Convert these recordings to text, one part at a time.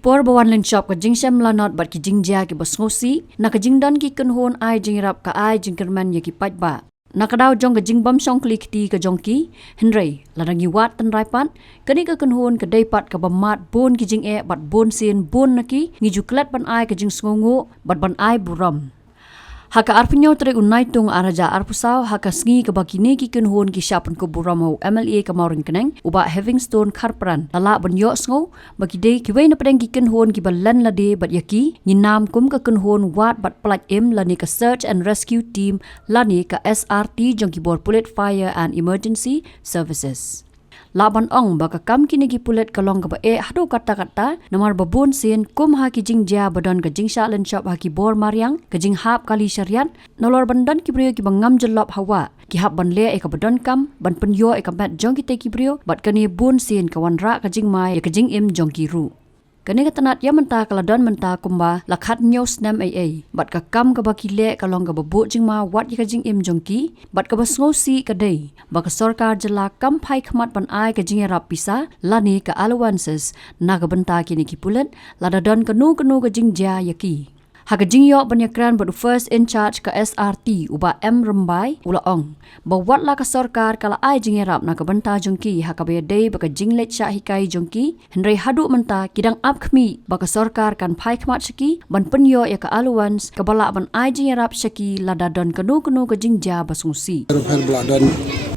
Kipor bawan len shop ka jingsam la not bat ki jingja ki basngosi na ka jingdan ki kunhon ai jingrap ka ai jingkerman ya ki pajba. Nakadaw jong ka jingbam song klik ti ka jongki Henry ladangi wat tan raipat kani ka kunhon ka daypat ka bamat bon ki jing e bat bon sin bon naki ngiju klat ban ai ka jing sngongo bat ban ai buram. Haka arpunyo tere unai tung araja arpusau haka sngi ke bakine ki kunhon ki syapan ko buramau MLA ke maurin keneng uba Havingstone Karpran lala banyo sngo bakide ki wei na pedeng ki kunhon ki balan lade bat yaki nyinam kum ka kunhon wat bat plaj im lani ka search and rescue team lani ka SRT jong ki bor Pulet Fire and Emergency Services. Laban ong baka kam kini gi pulet kalong ka ba hadu kata-kata namar babun sin kum ha ki jing ja badon ka jing sha len shop ha ki bor mariang ka jing hap kali syariat nolor bandan ki brio ki bangam jelop hawa ki hap ban le ka badon kam ban penyo ka mat jong ki te ki brio bat kani bun sin ka wan ra ka jing mai ka jing im jong ki ru kani ka tanat ya menta kaladon menta kumba lakhat news nam ai bat ka kam ka baki le kalong ka babu jing ma wat ka jing im jong ki bat ka basngo si ka dei baka sarkar jala kam phai khmat ban ai ka jing rap pisa lani ka allowances na ka benta kini ki pulet ladadon ka nu ka jing ja yaki haka jing yo banyakran but first in charge ka SRT uba M Rambai ula ong bawat la ka sarkar kala ai jing rap na ka benta jongki haka be dei baka jing let sha hikai jongki henry hadu menta kidang up khmi baka sarkar kan phai khmat shaki ban penyo ya ka allowance ka bala ban ai jing rap shaki ladadon ka nu ka jing ja basungsi Her bladan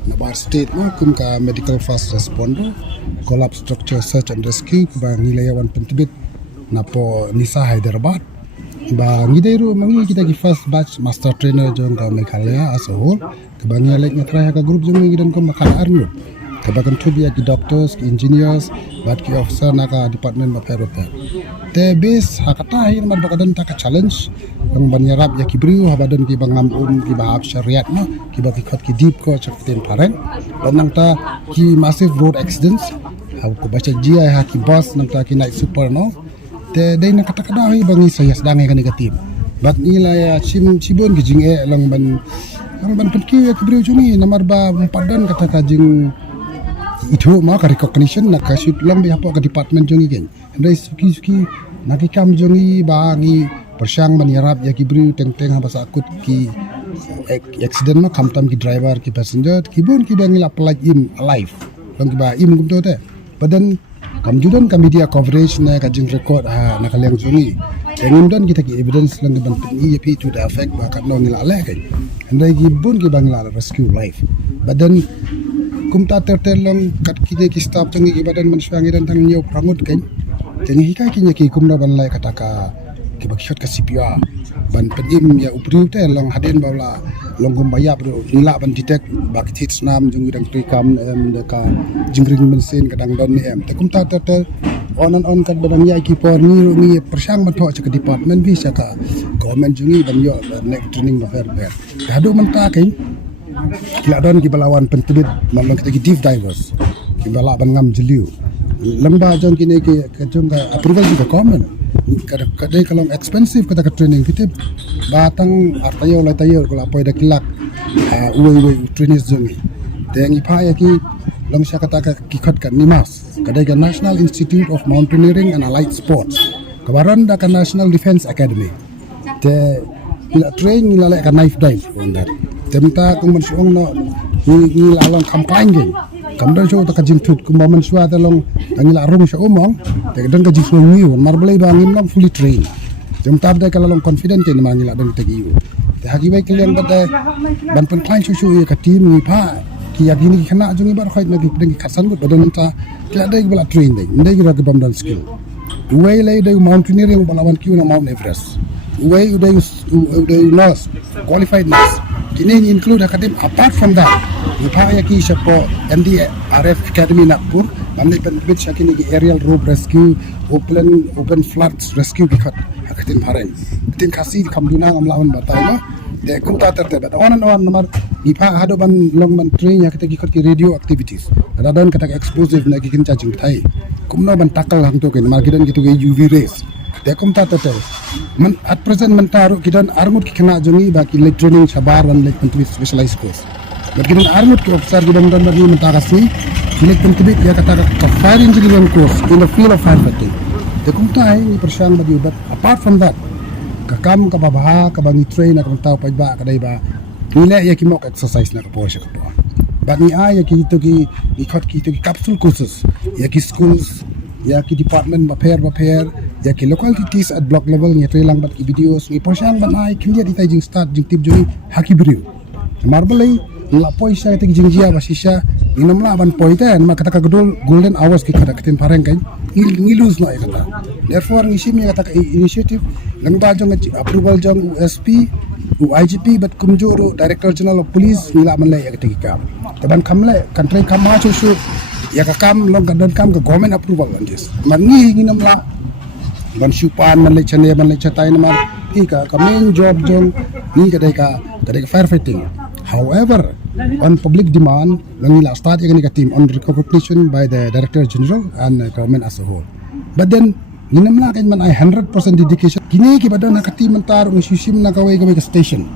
nabar state no kum ka medical fast responder collapse structure search and rescue ba ngilayawan pentibit napo Nisa Hyderabad ba ngidairu mangi kita ki first batch master trainer jong ka Meghalaya as a whole ka bangi lek ngatrai ka group jong ngidan ko makan arnu ka bakan tubi ki doctors ki engineers bat ki officer na ka department of health te base hakata hin man bakadan ta ka challenge ang banyarap ya ki brio habadan ki bangam ki bahab syariat no ki baki khot ki deep ko chakten pareng banang ta ki massive road accidents ha ko baca jia ha ki bus nang ta ki night super no te dai na katakadahi bangi saya sedang ka negatif bat nila ya cibon gijing lang ban perki ya kibrio juni namar ba padan kata kajing itu ma ka recognition na ka shoot lang bi hapo ka department jongi gen ndai suki nakikam jongi bangi persyang manirap ya kibrio teng-teng ha basa akut ki accident ma kamtam ki driver ki passenger kibon ki bangi la pelaj im alive lang ki ba im gumto te badan kamjudan ka media coverage na kajing record ha nakaliang jungi engim dan kita ki evidence lang ban EAP to the effect ba kadno nila ale kay andai gi bun ki bangla rescue life badan kumta tertelong kat kini ki staff tangi ki badan manswangi dan tang niyo prangut kay tangi hikai kinya ki kumna ban lai kataka ki bakshot ka CPR ban pedim ya upriu te long haden bawla long kumbaya bro nila ban detect bakit hits nam jung dang trikam ka jingring mesin kadang don em te kumta tertel on kat badang ya ki por ni persang ban thok ka department bi sa ka government jungi ban yo next training no fair ber hadu menta kai kila don ki balawan pentibit malong kita ki deep divers ki bala ban ngam jeliu lamba jong kini ki jong ka approval ki comment kadai kalau expensive kata training kita batang artayo lai tayo kalau apa ida kilak uwe trainees jongi tengi phaya ki long sya kata ki khat kan nimas kadai ka National Institute of Mountaineering and Allied Sports kabaran da ka National Defense Academy te ila train ila ka knife dive ondar temta kung mansyong no ni lalong campaign gen kamdan show ta kajing tut kumaman shwa ta long tangila rung sya umong te kadang kajing sungi marblay bangim long fully trained jam tab da kala long confident ni mangila dan te giu te hagi bai kalian bada ban pen klein shu ye ka team ni pa ki ya gini kana jungi bar khait nagi pedang khasan gut badan ta kila dai bala train dai ndai gira ke bamdan skill way lay dai mountaineering balawan ki na Mount Everest way dai nurse qualified nurse kini include akadim apart from that upaya ki siya po NDRF Academy Nagpur bamli penbit siya kini ki aerial rope rescue open floods rescue bikat akatin pareng tin kasi kamduna ngamlawan batay no de kunta terte bat on namar ipa hado ban long ban train ya kita ki radio activities radon kata explosive na kikin charging thai kumno ban takal hang to ken margidan gitu ke UV rays de kumta terte man at present man taru kidan armut ki kena jongi ba ki training sabar dan lek pentu specialized course Berkinan armut ke officer gudang dan bagi mentakasi milik pentibit ya kata fire engineering course in the field of firefighting. Te kung tayo ni persyang bagi but apart from that kakam ka babaha ka bangi train na kung tao pa ba kaday ba nila ya ki mock exercise na kapo siya kapo. But ni ay ki ito ki ikot ki ito ki capsule courses ya ki schools ya ki department maper ya ki localities at block level ni train lang bat ki videos ni persyang ban ay kindia di tay jing start jing tip jing haki beriu. Marbalay la poi siya iti jing jia basisya inam la ban poi ten makata ka golden hours ki kada katin pareng kay ngilus na ikata. Therefore ngisim ni kata initiative lang ba jong approval jong USP UIGP but kumjuro Director General of Police nila man lay ikati ka. Taban kamle country kama chu ya ka kam long ka don kam ka government approval on this. Mangi nginam la ban syupan man lay chane man lay chatay na mar ika ka main job jong ni kadai ka firefighting. However, on public demand, lang nila start yung team on recognition by the Director General and government as a whole. But then, ninamlakin man ay 100% dedication. Kini kiba doon nakateam ang tarong isusim na kaway ka station.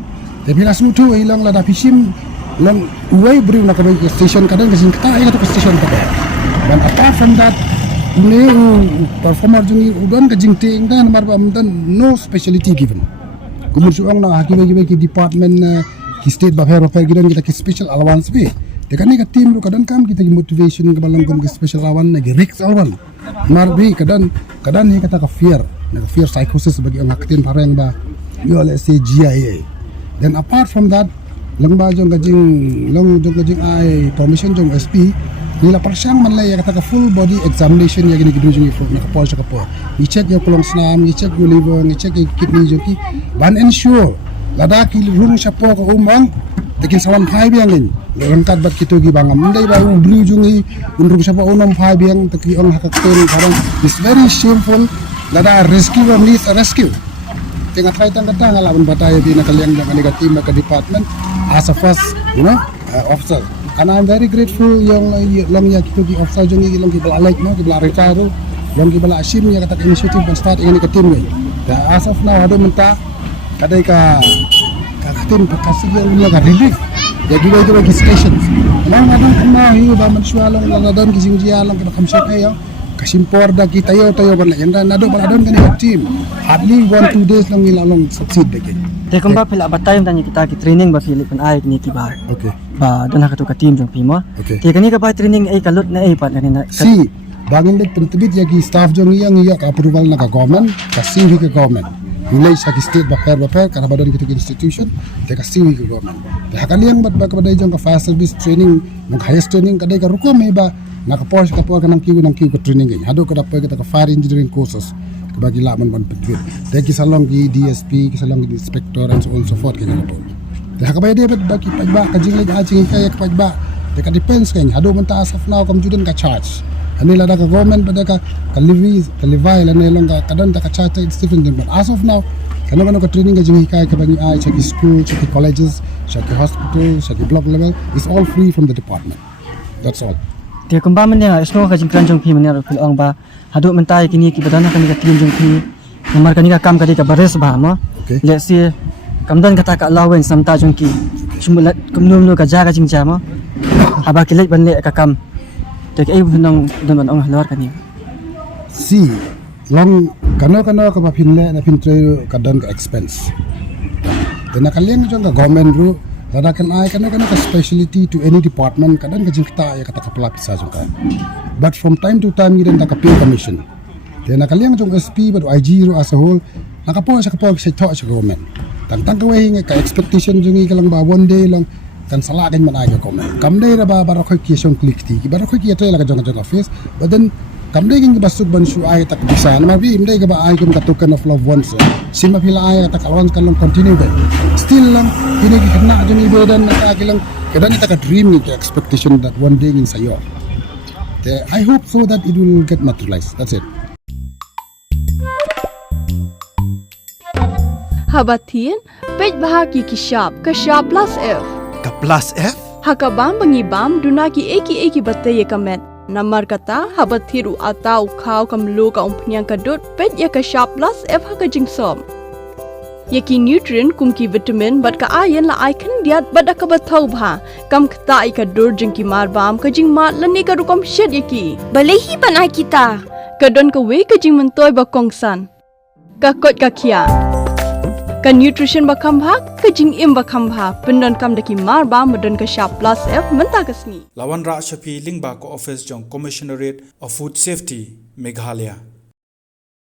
Tapi langsung tu ilang lada pisim lang uway beriw na kaway ka station kadang kasing kata ay ka station kada. And apart from that, ini performer jungi udon kajing ting dan marba dan no specialty given. Kemudian na hakibai ki department ki state bafer gidan kita ki special allowance be dekan ni ka team ru kadan kam kita ki motivation ka balang kom ki special allowance na ki risk allowance mar be kadan ni kata ka fear psychosis bagi ang haktin pareng ba you let's say GIA. Then apart from that lang ba jong kajing ay permission jong SP nila persyang man lay kata ka full body examination ya gini gidu jong ifo na kapol siya kapo i-check yung kulong snam i-check yung liver i-check yung kidney jong ki ban ensure ladaki rung siya po ko umang takin salam 5 yang lengkat bat kito gi bangam ndai ba ublu jungi unrung siya po unam 5 yang taki ang hakakten parang is very shameful lada rescue or needs a rescue tinga try tang kata ngalawan batay di nakaliang ng negative ka department as a first officer and I'm very grateful yung lang ya kito gi officer jungi lang gi bala like no gi bala retire lang gi bala asim ya kata initiative ban start ini ka team ni as of now hado menta kadai ka tim pakasig yung mga relief ya giwa gi stations nang adang kumahi ba man swalong lang adon kising jiya lang kita kamsyak ayo kasimpor da kita tayo ban lang nado ban adon kani team hardly 1-2 days lang nilalong succeed dagi te kung ba pila ba tayong tanya kita ki training ba Philip an ay ni ba okay ba don ka team jong pimo okay te kani ka ba training ay kalot na ay pat kanina si bangin leg pentibit ya gi staff jong iya ka approval na ka government ka civic ka government nilai sa state baper karena badan kita institution teka siwi ke government teka kaliang bat badai jong ka fire service training ng highest training kadai ka ruko may ba nakapos ka po ka ng kiw ka training gay hado ka dapat kita ka fire engineering courses kabagi laman ban pagkit teki salong gi DSP salong gi inspector and so on so forth kanya po teka kabay dia bat bagi pagba ka jinglig ajing kaya ka pagba teka depends kanya hado man taas of now kam juden ka charge anila da ka government pada ka kalivai la nelong ka kadan da ka charter it's different but as of now kana ka training ka jing hikay ka bani ay sa school sa colleges sa hospital sa block level is all free from the department that's all te kung ba man nga isno ka jing kranjong pi man ro pilong ba hado man tay kini ki badana kani ka team jong pi namar kani ka kam kadi ka bares ba mo okay let's see kamdan kata ka allowance samta jong ki sumulat kumnum no ka jaga jing jamo haba kilit ban le ka kam tek ay nang daman ang halawar kani si long kano ka mapinle na pintre kadan ka expense then nakaliang jong ka government ru lada kan ay kano ka specialty to any department kadan ka jing kita ay kata kapalapit sa jong ka but from time to time gidan ka pay commission then nakaliang jong SP but IG ru as a whole nakapo sa to sa government tang kaway nga ka expectation jong ka lang ba one day lang kan salah kan man ay ka comment kamday ra ba barakhoy kiyong click ti bara khoy kiya tray la jong office but then kamday king basug ban su ay tak bisa na bi imday ka ba ay kum katukan of love ones sima pila ay tak allowance kan long continue ba still lang pinagi kana jong ibedan na kagilang kadan ita ka dream ni ka expectation that one day in sayo I hope so that it will get materialized that's it Habatin pej bahagi kishap plus F Ka plus F? Hakabam bangibam dunaki eki batte yekamet namar kata habathiru atau khau kamlu ka umpnyang kadut pet yakashap plus F hakajing som yaki nutrient kumki vitamin bat ka ayen la icon diat badaka bathau bha kam khta ika dur jingki mar bam kajing mat lani ka rukom shed yaki balehi banai kita Kadon ka we ka jing mentoy ba kongsan. Ka kot ka kia. Ka nutrition ba kambha ka jing im ba kambha pendon kam daki mar ba madon ka sharp plus F menta kasni. Lawan Ra Shafi Lingba ko office jong Commissionerate of Food Safety Meghalaya.